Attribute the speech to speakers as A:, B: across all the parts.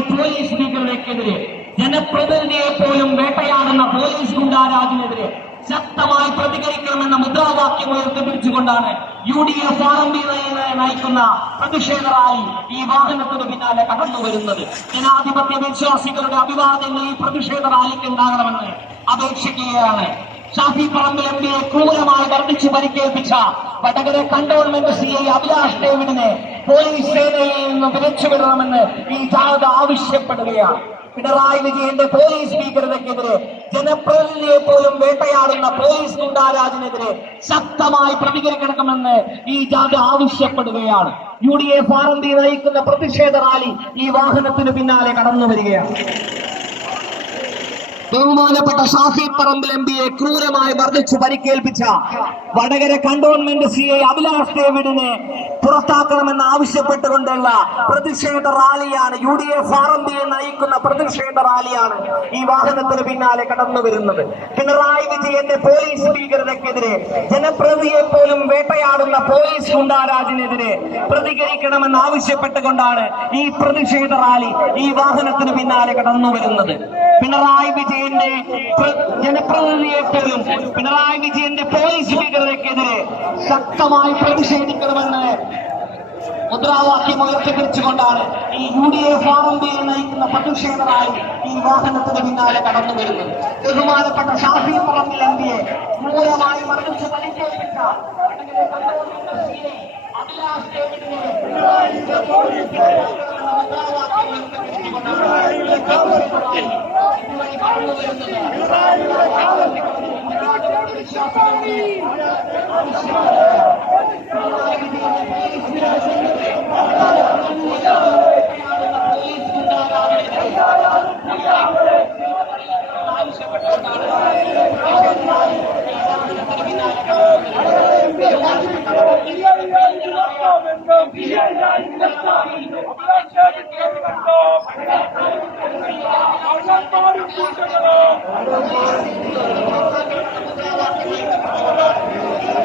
A: Pinarayi police ഭീകരതയ്ക്കെതിരെ ജനപ്രതിനിധിയെ പോലും വേട്ടയാടുന്ന പോലീസ് ഗുണ്ടാരാജിനെതിരെ ശക്തമായി പ്രതികരിക്കണമെന്ന മുദ്രാവാക്യം ഉയർത്തിപ്പിടിച്ചുകൊണ്ടാണ് U D F R M P നയിക്കുന്ന പ്രതിഷേധ റാലി ഈ വാഹനത്തിന് പിന്നാലെ കടന്നു വരുന്നത്. ജനാധിപത്യ വിശ്വാസികളുടെ അഭിവാദ്യങ്ങൾ ഈ പ്രതിഷേധ റാലിക്ക് ഉണ്ടാകണമെന്ന് അപേക്ഷിക്കുകയാണ്. ഷാഫി പറമ്പിൽ എം പിയെ ക്രൂരമായി വർദ്ധിച്ചു പരിക്കേൽപ്പിച്ച Vadakara cantonment C I Abhilash ഡേവിഡിനെ police സേനയിൽ നിന്ന് വിരച്ചുവിടണമെന്ന് ഈ ജാഥ ആവശ്യപ്പെടുകയാണ്. പിണറായി വിജയന്റെ പോലീസ് ഭീകരതയ്ക്കെതിരെ ജനപ്രതിനിധിയെ പോലും വേട്ടയാടുന്ന പോലീസ് ഗുണ്ടാരാജിനെതിരെ ശക്തമായി പ്രതികരിക്കണമെന്ന് ഈ ജാഥ ആവശ്യപ്പെടുകയാണ്. U D F R M നയിക്കുന്ന പ്രതിഷേധ റാലി ഈ വാഹനത്തിന് പിന്നാലെ കടന്നു വരികയാണ് ബഹുമാനപ്പെട്ട ഷാഫി പറമ്പിൽ എം പിയെ ക്രൂരമായി മർദ്ദിച്ചു പരിക്കേൽപ്പിച്ച Vadakara cantonment C I Abhilash ഡേവിഡിനെ പുറത്താക്കണമെന്ന് ആവശ്യപ്പെട്ടുകൊണ്ടുള്ള പ്രതിഷേധ റാലിയാണ് U D F R M പിയെ നയിക്കുന്ന പ്രതിഷേധ റാലിയാണ് ഈ വാഹനത്തിന് പിന്നാലെ കടന്നു വരുന്നത്. പിണറായി വിജയന്റെ പോലീസ് ഭീകരതയ്ക്കെതിരെ ജനപ്രതിയെ പോലും വേട്ടയാടുന്ന പോലീസ് ഗുണ്ടാരാജിനെതിരെ പ്രതികരിക്കണമെന്ന് ആവശ്യപ്പെട്ടുകൊണ്ടാണ് ഈ പ്രതിഷേധ റാലി ഈ വാഹനത്തിന് പിന്നാലെ കടന്നു വരുന്നത്. പിണറായി വിജയന്റെ ജനപ്രതിനിധിയെക്കെതിരും പിണറായി വിജയന്റെ പോലീസ് ഭീകരതയ്ക്കെതിരെ ശക്തമായി പ്രതിഷേധിക്കണമെന്ന് മുദ്രാവാക്യം ഉയർത്തിപ്പിടിച്ചുകൊണ്ടാണ് ഈ U D F R M പിയെ നയിക്കുന്ന പ്രതിഷേധ റാലി ഈ വാഹനത്തിന് പിന്നാലെ കടന്നു വരുന്നത്. ബഹുമാനപ്പെട്ട ഷാഫി പറമ്പിൽ എം പിയെ ക്രൂരമായി മർദ്ദിച്ച് പരിക്കേൽപ്പിച്ച ഡേവിഡിനെ മുദ്രാവാക്യം ഉയർത്തിപ്പിടിച്ചുകൊണ്ടാണ് ഈ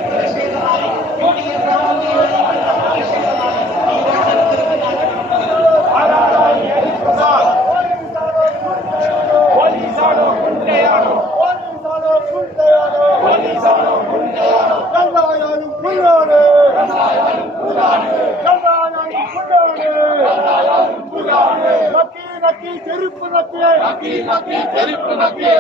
A: പ്രതിഷേധ റാലി ഇതുവഴി കടന്നു വരുന്നത്
B: പോലീസാണോ ഗുണ്ടയാണോ പോലീസാണോ ഗുണ്ടയാണോ പോലീസാണോ ഗുണ്ടയാണോ കള്ളായാലും പുല്ലാണ് കള്ളായാലും പുല്ലാണ് നക്കി നക്കി ചെരുപ്പ് നക്കി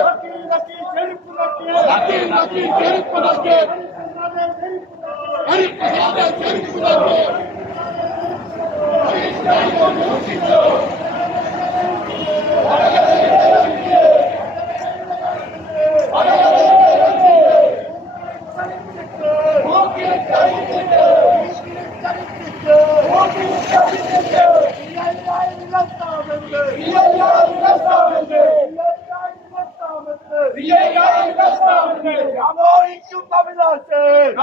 B: നക്കി നക്കി ചെരുപ്പ്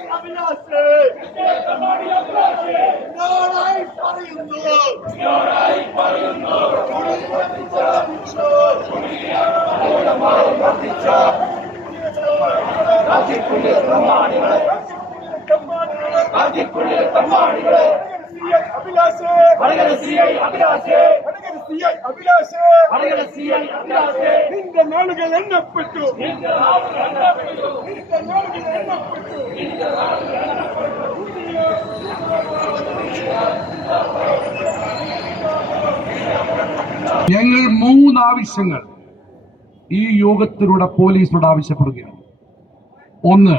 B: നക്കി നക്കി നക്കി ചെരുപ്പ് നക്കി നക്കി നക്കി ചെരുപ്പ് നക്കി ഹരിപ്രസാദ് ചെരുപ്പ് നക്കി അഭിലാഷേ അഭിലാഷേ അഭിലാഷേ അഭിലാഷേ നിന്റെ നാളുകൾ എണ്ണപ്പെട്ടു. നിന്റെ
C: ഞങ്ങൾ മൂന്ന് ആവശ്യങ്ങൾ ഈ യോഗത്തിലൂടെ പോലീസിനോട് ആവശ്യപ്പെടുകയാണ്. ഒന്ന്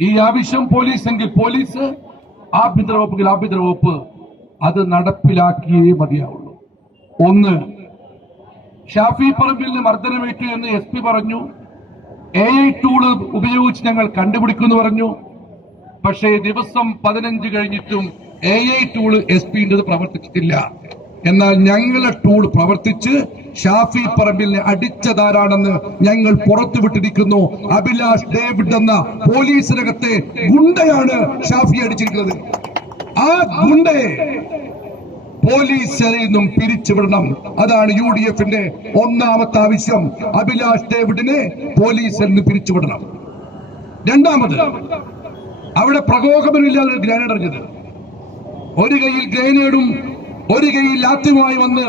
C: ഈ ആവശ്യം പോലീസ് എങ്കിൽ പോലീസ് ആഭ്യന്തര വകുപ്പെങ്കിൽ ആഭ്യന്തര വകുപ്പ് അത് നടപ്പിലാക്കിയേ മതിയാവുള്ളൂ. ഒന്ന് ഷാഫി പറമ്പിലിന് മർദ്ദനമേറ്റു എന്ന് എസ് പി പറഞ്ഞു. എ ഐ ടൂൾ ഉപയോഗിച്ച് ഞങ്ങൾ കണ്ടുപിടിക്കുമെന്ന് പറഞ്ഞു. പക്ഷേ ദിവസം പതിനഞ്ച് കഴിഞ്ഞിട്ടും എ ഐ ടൂൾ എസ് പിന്റെ പ്രവർത്തിച്ചിട്ടില്ല. എന്നാൽ ഞങ്ങളുടെ ടൂൾ പ്രവർത്തിച്ച് ഷാഫി പറമ്പിലിനെ അടിച്ചതാരാണെന്ന് ഞങ്ങൾ പുറത്തുവിട്ടിരിക്കുന്നു അഭിലാഷ് ഡേവിഡ് എന്ന പോലീസിനകത്തെ ഗുണ്ടയാണ് ഷാഫി അടിച്ചിരിക്കുന്നത്. ആ ഗുണ്ടയെ പോലീസിൽ നിന്നും പിരിച്ചുവിടണം. അതാണ് യു ഡി എഫിന്റെ ഒന്നാമത്തെ ആവശ്യം. അഭിലാഷ് ഡേവിഡിനെ പോലീസിൽ നിന്ന് പിരിച്ചുവിടണം. രണ്ടാമത് അവിടെ പ്രകോപനമില്ലാതെ ഗ്രാനേഡ് എറിഞ്ഞത്. ഒരു കൈയിൽ ഗ്രനേഡും ഒരു കൈയിൽ ലാത്തിയുമായി വന്ന്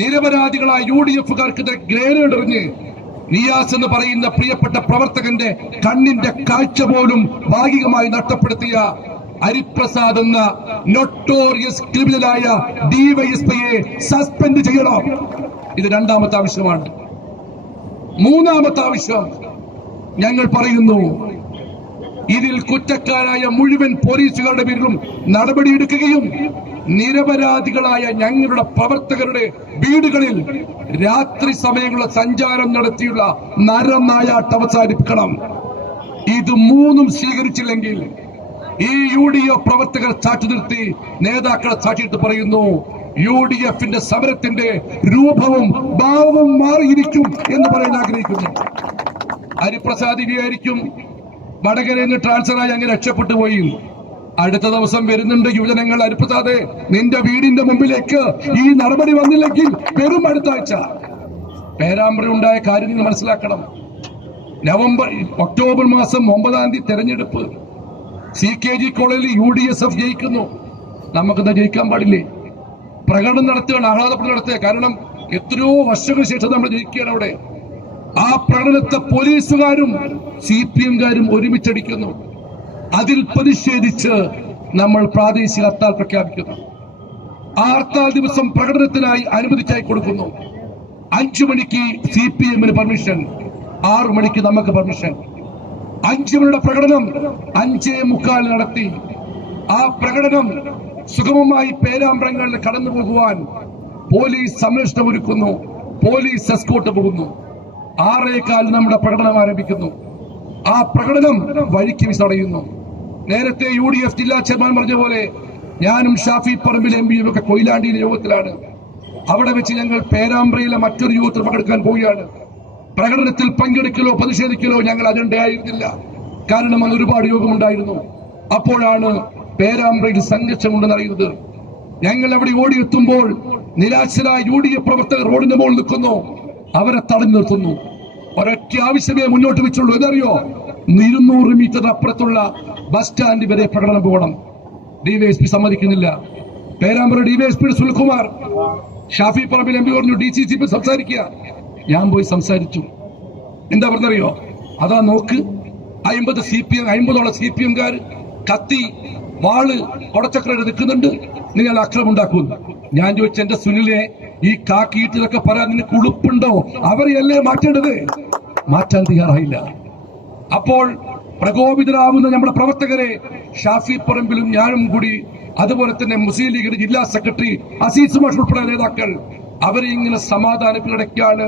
C: നിരപരാധികളായ യു ഡി എഫുകാർക്ക് ഗ്രേനേഡ് എറിഞ്ഞ് നിയാസ് എന്ന് പറയുന്ന പ്രിയപ്പെട്ട പ്രവർത്തകന്റെ കണ്ണിന്റെ കാഴ്ച പോലും ഭാഗികമായി നഷ്ടപ്പെടുത്തിയ ഹരിപ്രസാദ് എന്ന നൊട്ടോറിയസ് ക്രിമിനലായ ഡിവൈഎസ്പിയെ സസ്പെൻഡ് ചെയ്യണം. ഇത് രണ്ടാമത്തെ ആവശ്യമാണ്. മൂന്നാമത്തെ ആവശ്യം ഞങ്ങൾ പറയുന്നു ഇതിൽ കുറ്റക്കാരായ മുഴുവൻ പോലീസുകാരുടെ പേരിലും നടപടിയെടുക്കുകയും നിരപരാധികളായ ഞങ്ങളുടെ പ്രവർത്തകരുടെ വീടുകളിൽ രാത്രി സമയങ്ങളിൽ സഞ്ചാരം നടത്തിയുള്ള നരനായാട്ട് അവസാനിപ്പിക്കണം. ഇത് മൂന്നും സ്വീകരിച്ചില്ലെങ്കിൽ ഈ യു ഡി എഫ് പ്രവർത്തകർ ചാച്ചു നിർത്തി നേതാക്കളെ ചാറ്റിയിട്ട് പറയുന്നു യു ഡി എഫിന്റെ സമരത്തിന്റെ രൂപവും ഭാവവും മാറിയിരിക്കും എന്ന് പറയാൻ ആഗ്രഹിക്കുന്നു. ഹരിപ്രസാദ് ഇനിയായിരിക്കും വടകരയിൽ നിന്ന് ട്രാൻസ്ഫറായി അങ്ങ് രക്ഷപ്പെട്ടു പോയി. അടുത്ത ദിവസം വരുന്നുണ്ട് യുവജനങ്ങൾ. ഹരിപ്രസാദെ നിന്റെ വീടിന്റെ മുമ്പിലേക്ക് ഈ നടപടി വന്നില്ലെങ്കിൽ വെറും അടുത്ത ആഴ്ച പേരാമ്പ്ര ഉണ്ടായ കാര്യം നിങ്ങൾ മനസ്സിലാക്കണം. നവംബർ ഒക്ടോബർ മാസം ഒമ്പതാം തീയതി തെരഞ്ഞെടുപ്പ്. സി കെ ജി കോളേജിൽ യു ഡി എസ് എഫ് ജയിക്കുന്നു. നമുക്കെന്താ ജയിക്കാൻ പാടില്ലേ? പ്രകടനം നടത്തുകയാണ് ആഹ്ലാദപ്രകടനം നടത്തുക കാരണം എത്രയോ വർഷങ്ങൾക്ക് ശേഷം നമ്മൾ ജയിക്കുകയാണ് അവിടെ. ആ പ്രകടനത്തെ പോലീസുകാരും സി പി എംകാരും ഒരുമിച്ചടിക്കുന്നു. അതിൽ പ്രതിഷേധിച്ച് നമ്മൾ പ്രാദേശിക ഹർത്താൽ പ്രഖ്യാപിക്കുന്നു. ആ ഹർത്താൽ ദിവസം പ്രകടനത്തിനായി അനുമതിക്കായി കൊടുക്കുന്നു. അഞ്ചു മണിക്ക് സി പി എമ്മിന് പെർമിഷൻ ആറു മണിക്ക് നമുക്ക് പെർമിഷൻ. അഞ്ചു മണിയുടെ പ്രകടനം അഞ്ചേ മുക്കാൽ നടത്തി. ആ പ്രകടനം സുഗമമായി പേരാമ്പ്രങ്ങളിൽ കടന്നു പോകുവാൻ പോലീസ് സംരക്ഷണം ഒരുക്കുന്നു. പോലീസ് എസ്കോട്ട് പോകുന്നു. ആറേകാൽ നമ്മുടെ പ്രകടനം ആരംഭിക്കുന്നു. ആ പ്രകടനം വഴിക്ക് വിസടയുന്നു നേരത്തെ യു ഡി എഫ് ജില്ലാ ചെയർമാൻ പറഞ്ഞ പോലെ ഞാനും ഷാഫി പറമ്പിൽ എം പിയും ഒക്കെ കൊയിലാണ്ടിയിലെ യോഗത്തിലാണ്. അവിടെ വെച്ച് ഞങ്ങൾ പേരാമ്പ്രയിലെ മറ്റൊരു യോഗത്തിൽ പങ്കെടുക്കാൻ പോവുകയാണ്. പ്രകടനത്തിൽ പങ്കെടുക്കലോ പ്രതിഷേധിക്കലോ ഞങ്ങൾ അജണ്ടയായിരുന്നില്ല. കാരണം അന്ന് ഒരുപാട് യോഗമുണ്ടായിരുന്നു. അപ്പോഴാണ് പേരാമ്പ്രയിൽ സംഘർഷമുണ്ടെന്ന് അറിയുന്നത് ഞങ്ങൾ അവിടെ ഓടിയെത്തുമ്പോൾ നിരാശരായ യു ഡി എഫ് പ്രവർത്തകർ റോഡിന്റെ മുകളിൽ നിൽക്കുന്നു. അവരെ തടഞ്ഞു നിർത്തുന്നു. ഒരൊറ്റ ആവശ്യമേ മുന്നോട്ട് വെച്ചുള്ളൂ. എന്നറിയോ ഇരുന്നൂറ് മീറ്റർ അപ്പുറത്തുള്ള ബസ് സ്റ്റാൻഡ് വരെ പ്രകടനം പോകണം. ഡിവൈഎസ്പി സമ്മതിക്കുന്നില്ല. Perambra DYSP Sulkumar Shafi Parambil M P പറഞ്ഞു ഡി സി സി സംസാരിക്കുക. ഞാൻ പോയി സംസാരിച്ചു. എന്താ പറഞ്ഞറിയോ? അതാ നോക്ക്. അമ്പത് സി പി എം അമ്പതോളം സി പി എംകാർ കത്തി വാൾ കൊടച്ചക്ര നിൽക്കുന്നുണ്ട്. നിങ്ങൾ അക്രമം ഉണ്ടാക്കുന്നു ഞാൻ ചോദിച്ച എന്റെ സുനിലെ ഈ കാക്കിയിട്ടിലൊക്കെ പറയാൻ നിനക്ക് ഉളുപ്പുണ്ടോ? അവരെയല്ലേ മാറ്റേണ്ടത്? മാറ്റാൻ തയ്യാറായില്ല. അപ്പോൾ പ്രകോപിതരാകുന്ന നമ്മുടെ പ്രവർത്തകരെ ഷാഫി പറമ്പിലും ഞാനും കൂടി അതുപോലെ തന്നെ മുസ്ലിം ലീഗിന്റെ ജില്ലാ സെക്രട്ടറി അസീസ് മാഷ് ഉൾപ്പെടെ നേതാക്കൾ അവരെ ഇങ്ങനെ സമാധാനത്തിനിടയ്ക്കാണ്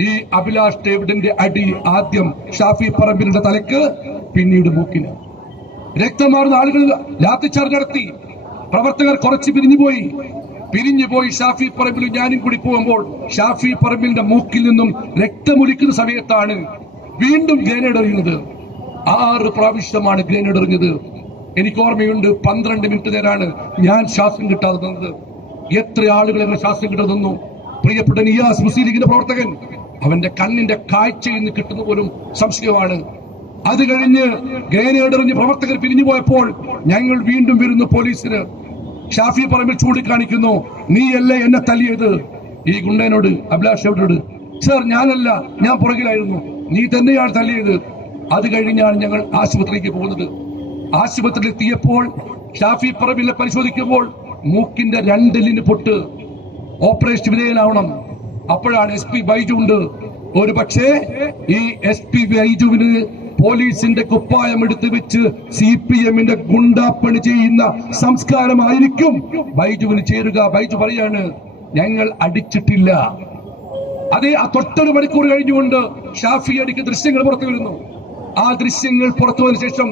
C: ഈ അഭിലാഷ് ഡേവിഡിന്റെ അടി ആദ്യം ഷാഫി പറമ്പിലിന്റെ തലക്ക് പിന്നീട് മൂക്കിന്. രക്തമാർന്ന ആളുകൾ ലാത്തിച്ചാർജ് നടത്തി. പ്രവർത്തകർ കുറച്ച് പിരിഞ്ഞുപോയി പിരിഞ്ഞുപോയി ഷാഫി പറമ്പിലും ഞാനും കൂടി പോകുമ്പോൾ ഷാഫി പറമ്പിലിന്റെ മൂക്കിൽ നിന്നും രക്തമൊലിക്കുന്ന സമയത്താണ് വീണ്ടും ഗ്രനേഡ് എറിയുന്നത്. ആറ് പ്രാവശ്യമാണ് ഗ്രനേഡ് എറിഞ്ഞത്. എനിക്ക് ഓർമ്മയുണ്ട് പന്ത്രണ്ട് മിനിറ്റ് നേരാണ് ഞാൻ ശ്വാസം കിട്ടാതെ നിന്നത്. എത്ര എന്നെ ശാസ്ത്രം കിട്ടുന്നു പ്രിയപ്പെട്ട നിയാസ് മുസ്ലിം പ്രവർത്തകൻ. അവന്റെ കണ്ണിന്റെ കാഴ്ചയിൽ നിന്ന് കിട്ടുന്ന പോലും സംശയമാണ്. അത് കഴിഞ്ഞ് ഗ്രനേഡ് എറിഞ്ഞ് പ്രവർത്തകർ പിരിഞ്ഞു പോയപ്പോൾ ഞങ്ങൾ വീണ്ടും വരുന്നു പോലീസിന് ഷാഫി പറമ്പിൽ ചൂണ്ടിക്കാണിക്കുന്നു. നീയല്ലേ എന്നെ തല്ലിയത്? ഈ ഗുണ്ടനോട് അഭിലാഷോട് സർ ഞാനല്ല ഞാൻ പുറകിലായിരുന്നു. നീ തന്നെയാണ് തല്ലിയത്. അത് കഴിഞ്ഞാണ് ഞങ്ങൾ ആശുപത്രിക്ക് പോകുന്നത്. ആശുപത്രിയിൽ എത്തിയപ്പോൾ ഷാഫി പറമ്പിലെ പരിശോധിക്കുമ്പോൾ മൂക്കിന്റെ രണ്ടിലിന് പൊട്ട് ഓപ്പറേഷൻ വിധേയനാവണം. അപ്പോഴാണ് എസ് പി ബൈജു ഉണ്ട് ഒരു പക്ഷേ ഈ എസ് പി ബൈജുവിന് പോലീസിന്റെ കുപ്പായം എടുത്ത് വെച്ച് സി പി എമ്മിന്റെ ഗുണ്ടാപ്പണി ചെയ്യുന്ന സംസ്കാരമായിരിക്കും. ബൈജുവിന് ചേരുക. ബൈജു പറയാണ് ഞങ്ങൾ അടിച്ചിട്ടില്ല. അതേ ആ തൊട്ടൊരു മണിക്കൂർ കഴിഞ്ഞുകൊണ്ട് ഷാഫി അടിക്ക് ദൃശ്യങ്ങൾ പുറത്തു വരുന്നു. ആ ദൃശ്യങ്ങൾ പുറത്തു വന്ന ശേഷം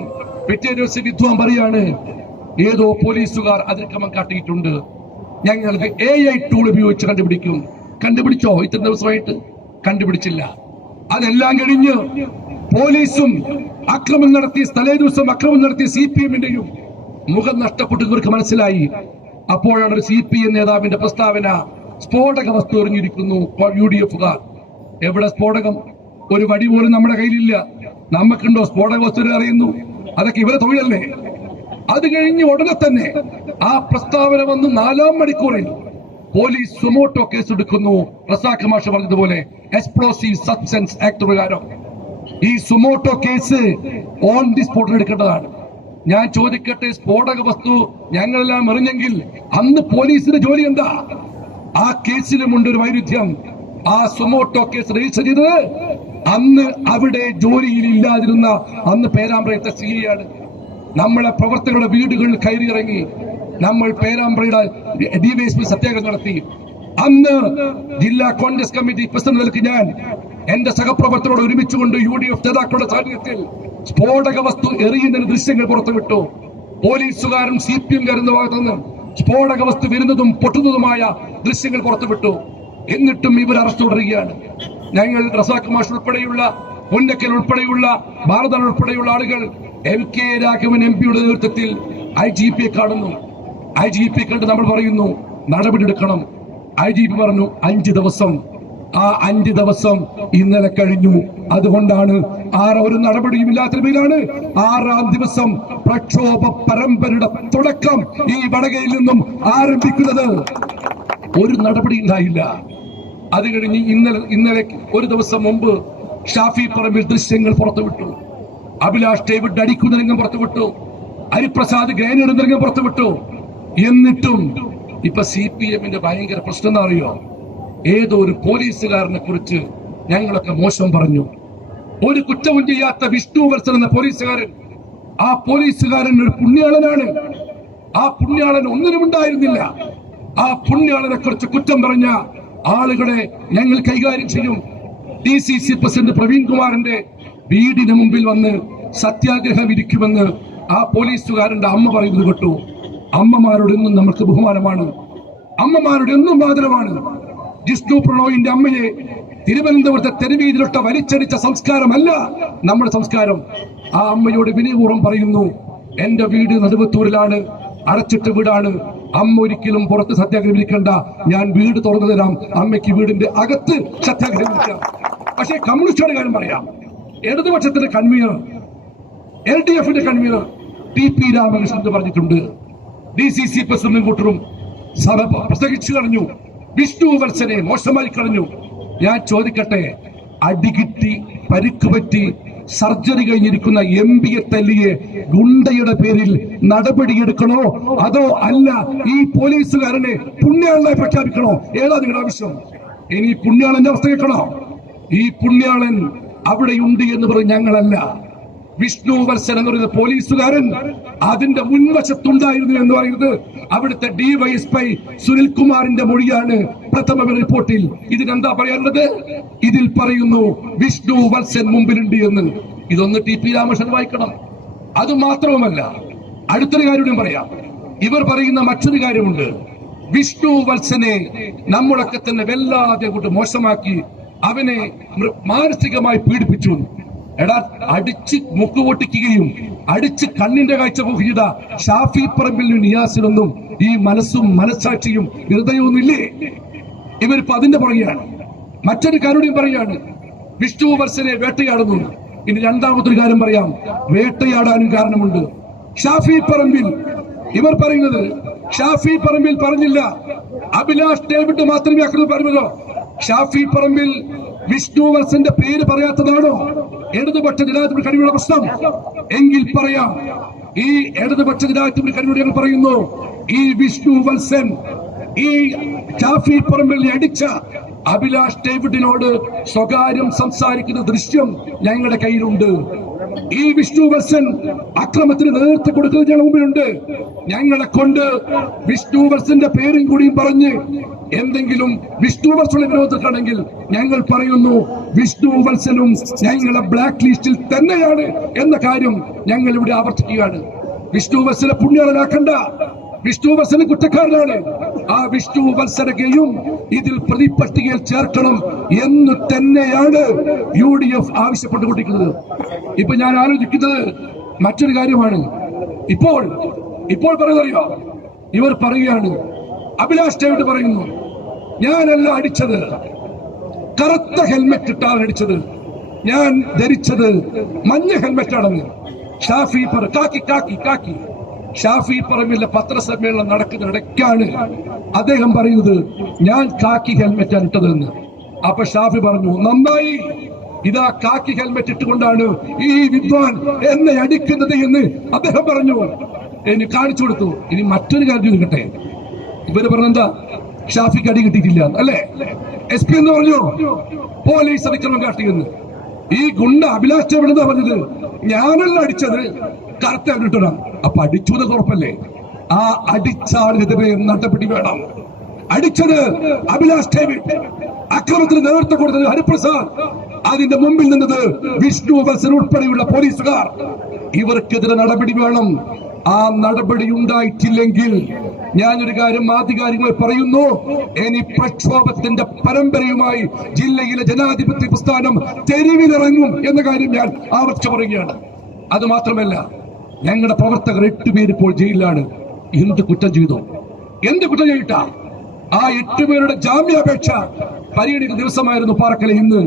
C: പിറ്റേ ദിവസം പറയാണ് ഏതോ പോലീസുകാർ അതിക്രമം കാട്ടിയിട്ടുണ്ട്. ഞങ്ങൾക്ക് എ ഐ ടൂൾ ഉപയോഗിച്ച് കണ്ടുപിടിക്കും. കണ്ടുപിടിച്ചോ? ഇത്ര ദിവസമായിട്ട് കണ്ടുപിടിച്ചില്ല. അതെല്ലാം കഴിഞ്ഞ് പോലീസും അക്രമം നടത്തി തലേ ദിവസം അക്രമം നടത്തിയ സി പി എമ്മിന്റെയും മുഖം നഷ്ടപ്പെട്ടു ഇവർക്ക് മനസ്സിലായി. അപ്പോഴാണ് ഒരു സി പി എം നേതാവിന്റെ പ്രസ്താവന സ്ഫോടക വസ്തു എറിഞ്ഞിരിക്കുന്നു യു ഡി എഫുകാർ. എവിടെ സ്ഫോടകം? ഒരു വടി പോലും നമ്മുടെ കയ്യിലില്ല. നമുക്കുണ്ടോ സ്ഫോടക വസ്തു അറിയുന്നു അതൊക്കെ ഇവരെ തൊഴിലല്ലേ? അത് കഴിഞ്ഞ് ഉടനെ തന്നെ ആ പ്രസ്താവന വന്ന് നാലാം മണിക്കൂറിൽ പോലീസ് സുമോട്ടോ കേസെടുക്കുന്നു റസാഖ് മാഷ് പറഞ്ഞതുപോലെ എക്സ്പ്ലോസീവ് സബ്സ്റ്റൻസ് ആക്ട് പ്രകാരം. ഈ സുമോട്ടോ കേസ് ഓൺ ദി സ്പോട്ടിൽ എടുക്കേണ്ടതാണ്. ഞാൻ ചോദിക്കട്ടെ സ്ഫോടക വസ്തു ഞങ്ങളെല്ലാം എറിഞ്ഞെങ്കിൽ അന്ന് പോലീസിന്റെ ജോലി എന്താ? ആ കേസിലുമുണ്ട് ഒരു വൈരുദ്ധ്യം. ആ സുമോട്ടോ കേസ് രജിസ്റ്റർ ചെയ്തത് അന്ന് അവിടെ ജോലിയിൽ ഇല്ലാതിരുന്ന അന്ന് പേരാമ്പ്രയത്തെ സി ആണ്. നമ്മളെ പ്രവർത്തകരുടെ വീടുകളിൽ കയറിയിറങ്ങി നമ്മൾ പേരാമ്പ്രയുടെ ഡിവൈഎസ്പി സത്യാഗ്രഹം നടത്തി. അന്ന് ജില്ലാ കോൺഗ്രസ് കമ്മിറ്റി പ്രസിഡന്റ് നിലയ്ക്ക് ഞാൻ എന്റെ സഹപ്രവർത്തകരോട് ഒരുമിച്ചുകൊണ്ട് യു ഡി എഫ് നേതാക്കളുടെ സാന്നിധ്യത്തിൽ സ്ഫോടക വസ്തു എറിയുന്നതിന് ദൃശ്യങ്ങൾ പുറത്തുവിട്ടു. പോലീസുകാരും സി പി എം കാരും ഭാഗത്തുനിന്ന് സ്ഫോടക വസ്തു വരുന്നതും പൊട്ടുന്നതുമായ ദൃശ്യങ്ങൾ പുറത്തുവിട്ടു. എന്നിട്ടും ഇവർ അറസ്റ്റ് തുടരുകയാണ്. ഞങ്ങൾ റസാഖ് മാഷ് ഉൾപ്പെടെയുള്ള മുന്നക്കൽ ഉൾപ്പെടെയുള്ള ഭാരതൻ ഉൾപ്പെടെയുള്ള ആളുകൾ എം കെ രാഘവൻ എം പിയുടെ നേതൃത്വത്തിൽ ഐ ജി പിയെ കാണുന്നു. ഐ ജി പി കണ്ട് നമ്മൾ പറയുന്നു നടപടിയെടുക്കണം. ഐ ജി പി പറഞ്ഞു അഞ്ച് ദിവസം. ആ അഞ്ച് ദിവസം ഇന്നലെ കഴിഞ്ഞു. അതുകൊണ്ടാണ് ആറ് ഒരു നടപടിയും ഇല്ലാത്ത നിലയിലാണ് ആറാം ദിവസം പ്രക്ഷോഭ പരമ്പരയുടെ തുടക്കം ഈ വടകയിൽ നിന്നും ആരംഭിക്കുന്നത്. ഒരു നടപടി ഉണ്ടായില്ല. അത് കഴിഞ്ഞ് ഇന്നലെ ഇന്നലെ ഒരു ദിവസം മുമ്പ് ഷാഫി പറമ്പിൽ ദൃശ്യങ്ങൾ പുറത്തുവിട്ടു. അഭിലാഷ് ഡേവിഡ് അടിക്കുന്ന രംഗം പുറത്തുവിട്ടു. ഹരിപ്രസാദ് ഗ്രേനേഡ് രംഗം പുറത്തുവിട്ടു. എന്നിട്ടും ഇപ്പൊ സി പി എമ്മിന്റെ ഭയങ്കര പ്രശ്നം എന്നറിയോ? ഏതോ ഒരു പോലീസുകാരനെ കുറിച്ച് ഞങ്ങളൊക്കെ മോശം പറഞ്ഞു. ഒരു കുറ്റവും ചെയ്യാത്ത വിഷ്ണു വർസൻ എന്ന പോലീസുകാരൻ ആ പോലീസുകാരൻ ഒരു പുണ്യാളനാണ്. ആ പുണ്യാളൻ ഒന്നിനും ഉണ്ടായിരുന്നില്ല. ആ പുണ്യാളനെ കുറിച്ച് കുറ്റം പറഞ്ഞ ആളുകളെ ഞങ്ങൾ കൈകാര്യം ചെയ്യും. D C C president Praveen കുമാറിന്റെ വീടിന് മുമ്പിൽ വന്ന് സത്യാഗ്രഹം ഇരിക്കുമെന്ന് ആ പോലീസുകാരന്റെ അമ്മ പറയുന്നത് കേട്ടു. അമ്മമാരോട് എന്നും നമുക്ക് ബഹുമാനമാണ്. അമ്മമാരുടെ എന്നും ആദരവാണ്. ജിഷ്ണു പ്രണോയിന്റെ അമ്മയെ തിരുവനന്തപുരത്തെ തെരുവീതിലൊട്ട വലിച്ചടിച്ച സംസ്കാരമല്ല നമ്മുടെ സംസ്കാരം. ആ അമ്മയോട് വിനയപൂർവം പറയുന്നു എന്റെ വീട് നടുവത്തൂരിലാണ് അടച്ചിട്ട് വീടാണ്. അമ്മ ഒരിക്കലും പുറത്ത് സത്യാഗ്രഹം ഇരിക്കണ്ട. ഞാൻ വീട് തുറന്നു തരാം. അമ്മയ്ക്ക് വീടിന്റെ അകത്ത് സത്യാഗ്രഹം ഇരിക്കാം. പക്ഷേ കമ്മ്യൂണിസ്റ്റുകാരുടെ കാര്യം പറയാം. ഇടതുപക്ഷത്തിന്റെ കൺവീനർ എൽ ഡി എഫിന്റെ കൺവീനർ ടി പി രാമകൃഷ്ണൻ പറഞ്ഞിട്ടുണ്ട്. ഡി സി സി പ്രസിഡന്റും കൂട്ടരും സഭ പ്രസംഗിച്ചു കളഞ്ഞു. വിഷ്ണു വത്സനെ മോശമായി കളഞ്ഞു. ഞാൻ ചോദിക്കട്ടെ അടികിട്ടി പരിക്ക് പറ്റി സർജറി കഴിഞ്ഞിരിക്കുന്ന എം പിയെ തല്ലിയെ ഗുണ്ടയുടെ പേരിൽ നടപടിയെടുക്കണോ? അതോ അല്ല ഈ പോലീസുകാരനെ പുണ്യാളനായി പ്രഖ്യാപിക്കണോ? ഏതാ നിങ്ങളുടെ ആവശ്യം? ഇനി പുണ്യാളന്റെ അവസ്ഥ കേൾക്കണോ? ഈ പുണ്യാളൻ അവിടെയുണ്ട് എന്ന് പറഞ്ഞ് ഞങ്ങളല്ല. വിഷ്ണു വർഷൻ എന്ന് പറയുന്ന പോലീസുകാരൻ അതിന്റെ മുൻവശത്തുണ്ടായിരുന്നു എന്ന് പറയുന്നത് അവിടുത്തെ ഡിവൈഎസ്പൈ സുനിൽ കുമാറിന്റെ മൊഴിയാണ് പ്രഥമ റിപ്പോർട്ടിൽ. ഇതിനെന്താ പറയാനുള്ളത്? ഇതിൽ പറയുന്നു വിഷ്ണു വത്സൻ മുമ്പിലുണ്ട് എന്ന്. ഇതൊന്ന് ടി പി രാമകൃഷ്ണൻ വായിക്കണം. അത് മാത്രവുമല്ല അടുത്തൊരു കാര്യം പറയാം. ഇവർ പറയുന്ന മറ്റൊരു കാര്യമുണ്ട്. വിഷ്ണു വത്സനെ നമ്മളൊക്കെ തന്നെ വല്ലാതെ കൊണ്ട് മോശമാക്കി അവനെ മാനസികമായി പീഡിപ്പിച്ചു. എടാ അടിച്ച് മുക്ക് പൊട്ടിക്കുകയും അടിച്ച് കണ്ണിന്റെ കാഴ്ച പോകുക ഷാഫി പറമ്പിൽ നിയാസിനൊന്നും ഈ മനസ്സും മനസ്സാക്ഷിയും ഹൃദയവും ഇല്ലേ ഇവരിപ്പോ അതിന്റെ പുറകെയാണ്. മറ്റൊരു കാര്യം പറയാണ് വിഷ്ണു വർഷനെ വേട്ടയാടുന്നു. ഇനി രണ്ടാമതൊരു കാര്യം പറയാം വേട്ടയാടാനും കാരണമുണ്ട്. ഷാഫി പറമ്പിൽ ഇവർ പറയുന്നത് ഷാഫി പറമ്പിൽ പറഞ്ഞില്ല അഭിലാഷ് ഡേവിഡ് മാത്രമേ അക്രമം പറഞ്ഞല്ലോ ഷാഫി പറമ്പിൽ വിഷ്ണു വത്സന്റെ പേര് പറയാത്തതാണോ? ഇടതുപക്ഷ ജനാധിപത്യ കഴിവുള്ള പ്രശ്നം. എങ്കിൽ പറയാം. ഈ ഇടതുപക്ഷ ജനാധിപത്യ കഴിവുകൾ ഞങ്ങൾ പറയുന്നു ഈ വിഷ്ണു വത്സൻ ഈ ഷാഫി പറമ്പിൽ അടിച്ച അഭിലാഷ് ഡേവിഡിനോട് സ്വകാര്യം സംസാരിക്കുന്ന ദൃശ്യം ഞങ്ങളുടെ കയ്യിലുണ്ട്. ഈ വിഷ്ണു വത്സൻ അക്രമത്തിന് നേതൃത്വം കൊടുക്കുന്നത് ഞങ്ങളുടെ മുമ്പിലുണ്ട്. ഞങ്ങളെ കൊണ്ട് വിഷ്ണു വത്സന്റെ പേരും കൂടിയും പറഞ്ഞ് എന്തെങ്കിലും വിഷ്ണു വത്സല വിരോധത്തിലാണെങ്കിൽ ഞങ്ങൾ പറയുന്നു വിഷ്ണു വത്സനും ഞങ്ങളെ ബ്ലാക്ക് ലിസ്റ്റിൽ തന്നെയാണ് എന്ന കാര്യം ഞങ്ങൾ ഇവിടെ ആവർത്തിക്കുകയാണ്. വിഷ്ണു വത്സനെ പുണ്യാളനാക്കണ്ട. വിഷ്ണു വത്സല കുറ്റക്കാരനാണ്. ആ വിഷ്ണു വത്സരകയും ഇതിൽ പ്രതിപട്ടികയിൽ ചേർക്കണം എന്ന് തന്നെയാണ് യു ഡി എഫ് ആവശ്യപ്പെട്ടുകൊണ്ടിരിക്കുന്നത്. ഇപ്പൊ ഞാൻ ആലോചിക്കുന്നത് മറ്റൊരു കാര്യമാണ്. ഇപ്പോൾ ഇപ്പോൾ പറയുന്നറിയോ ഇവർ പറയുകയാണ് അഭിലാഷ് ഡേവിഡ് പറയുന്നു ഞാനല്ല അടിച്ചത്. കറുത്ത ഹെൽമെറ്റ് ഇട്ടാണ് അടിച്ചത്. ഞാൻ ധരിച്ചത് മഞ്ഞ ഹെൽമെറ്റ് ആണെന്ന് ഷാഫി പറ കാക്കി കാക്കി കാക്കി. ഷാഫി പറമ്പിലെ പത്രസമ്മേളനം നടക്കുന്ന ഇടയ്ക്കാണ് അദ്ദേഹം പറയുന്നത് ഞാൻ കാക്കി ഹെൽമെറ്റ് ആണ് ഇട്ടതെന്ന്. അപ്പൊ ഷാഫി പറഞ്ഞു നന്നായി. ഇതാ കാക്കി ഹെൽമെറ്റ് ഇട്ടുകൊണ്ടാണ് ഈ വിദ്വാൻ എന്നെ അടിക്കുന്നത് എന്ന് അദ്ദേഹം പറഞ്ഞു. ഇനി കാണിച്ചു കൊടുത്തു. ഇനി മറ്റൊരു കാര്യം ചോദിക്കട്ടെ? ഇവർ പറഞ്ഞെന്താ? ഷാഫിക്ക് അടി കിട്ടിയിട്ടില്ല അല്ലേ? എസ് പി എന്ന് പറഞ്ഞു പോലീസ് അതിക്രമം കാട്ടിയെന്ന്. ഈ ഗുണ്ട അഭിലാഷ് എവിടെന്താ പറഞ്ഞത്? ഞാനല്ല അടിച്ചത്. കറുത്ത കിട്ടണം അപ്പൊ അടിച്ചു എന്ന് ഉറപ്പല്ലേ? ആ അടിച്ചാളിനെതിരെ നട്ടപ്പെട്ടി വേണം. അടിച്ചത് അഭിലാഷ് ഡേവിഡ് അക്രമത്തിന് നേതൃത്വം കൊടുത്തത് ഹരിപ്രസാദ്. അതിന്റെ മുമ്പിൽ നിന്നത് വിഷ്ണു വസൻ ഉൾപ്പെടെയുള്ള പോലീസുകാർ. ഇവർക്കെതിരെ നടപടി വേണം. ആ നടപടി ഉണ്ടായിട്ടില്ലെങ്കിൽ ഞാനൊരു കാര്യം ആധികാരികമായി പറയുന്നു. ഇനി പ്രക്ഷോഭത്തിന്റെ പരമ്പരയുമായി ജില്ലയിലെ ജനാധിപത്യ പ്രസ്ഥാനം തെരുവിലിറങ്ങും എന്ന കാര്യം ഞാൻ ആവർത്തിച്ചു പറയുകയാണ്. അത് മാത്രമല്ല ഞങ്ങളുടെ പ്രവർത്തകർ എട്ടുപേര് ഇപ്പോൾ ജയിലിലാണ്. എന്ത് കുറ്റം ചെയ്തു? എന്ത് കുറ്റം ചെയ്തിട്ടാ? ആ എട്ടുപേരുടെ ജാമ്യാപേക്ഷ പരിഗണിക്കുന്ന ദിവസമായിരുന്നു പാറക്കല ഇന്ന്.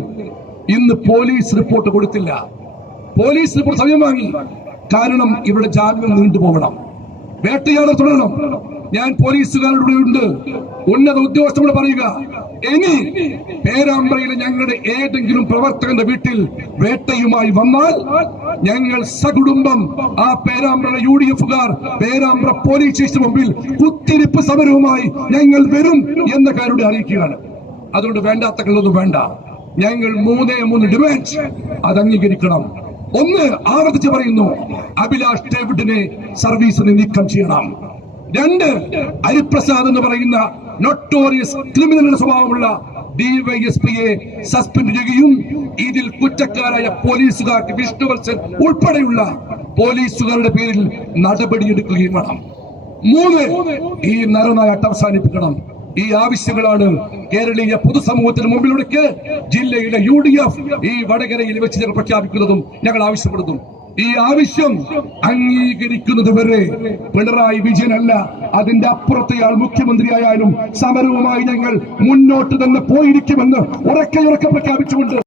C: ഇന്ന് പോലീസ് റിപ്പോർട്ട് കൊടുത്തില്ല. പോലീസ് റിപ്പോർട്ട് സമയം വാങ്ങി. കാരണം ഇവിടെ ജാമ്യം നീണ്ടുപോകണം. വേട്ടയാടൽ തുടരണം. ഞാൻ പോലീസുകാരുടെ ഉണ്ട്. ഉന്നത ഉദ്യോഗസ്ഥരോട് പറയുക ഇനി പേരാമ്പ്രയിലെ ഞങ്ങളുടെ ഏതെങ്കിലും പ്രവർത്തകന്റെ വീട്ടിൽ വേട്ടയുമായി വന്നാൽ ഞങ്ങൾ സകുടുംബം ആ പേരാമ്പ്ര യു ഡി എഫുകാർ പേരാമ്പ്ര പോലീസ് സ്റ്റേഷന് മുമ്പിൽ കുത്തിരിപ്പ് സമരവുമായി ഞങ്ങൾ വരും എന്ന കാര്യം അറിയിക്കുകയാണ്. അതുകൊണ്ട് വേണ്ടാത്ത കളൊന്നും വേണ്ട. ഞങ്ങൾ മൂന്നേ മൂന്ന് ഡിമാൻഡ് അത് അംഗീകരിക്കണം. ഒന്ന് ആവർത്തിച്ച് പറയുന്നു. അഭിലാഷ് ഡേവിഡിനെ സർവീസിൽ നിന്ന് നീക്കം ചെയ്യണം. രണ്ട് ഹരിപ്രസാദ് എന്ന് പറയുന്ന നൊട്ടോറിയസ് ക്രിമിനൽ സ്വഭാവമുള്ള ഡിവൈഎസ്പിയെ സസ്പെൻഡ് ചെയ്യുകയും ഇതിൽ കുറ്റക്കാരായ പോലീസുകാർക്ക് വിഷ്ണുവത്സൻ ഉൾപ്പെടെയുള്ള പോലീസുകാരുടെ പേരിൽ നടപടിയെടുക്കുകയും വേണം. മൂന്ന് ഈ നരനായാട്ട് അവസാനിപ്പിക്കണം ഈ ആവശ്യങ്ങളാണ് കേരളീയ പൊതുസമൂഹത്തിന് മുമ്പിലൊടുക്ക് ജില്ലയിലെ യു ഡി എഫ് ഈ വടകരയിൽ വെച്ച് ഞങ്ങൾ പ്രഖ്യാപിക്കുന്നതും ഞങ്ങൾ ആവശ്യപ്പെടുന്നു ഈ ആവശ്യം അംഗീകരിക്കുന്നത് വരെ പിണറായി വിജയനല്ല അതിന്റെ അപ്പുറത്തെയാൾ മുഖ്യമന്ത്രിയായാലും സമരവുമായി ഞങ്ങൾ മുന്നോട്ട് തന്നെ പോയിരിക്കുമെന്ന് ഉറക്കെ ഉറക്കെ പ്രഖ്യാപിച്ചുകൊണ്ട്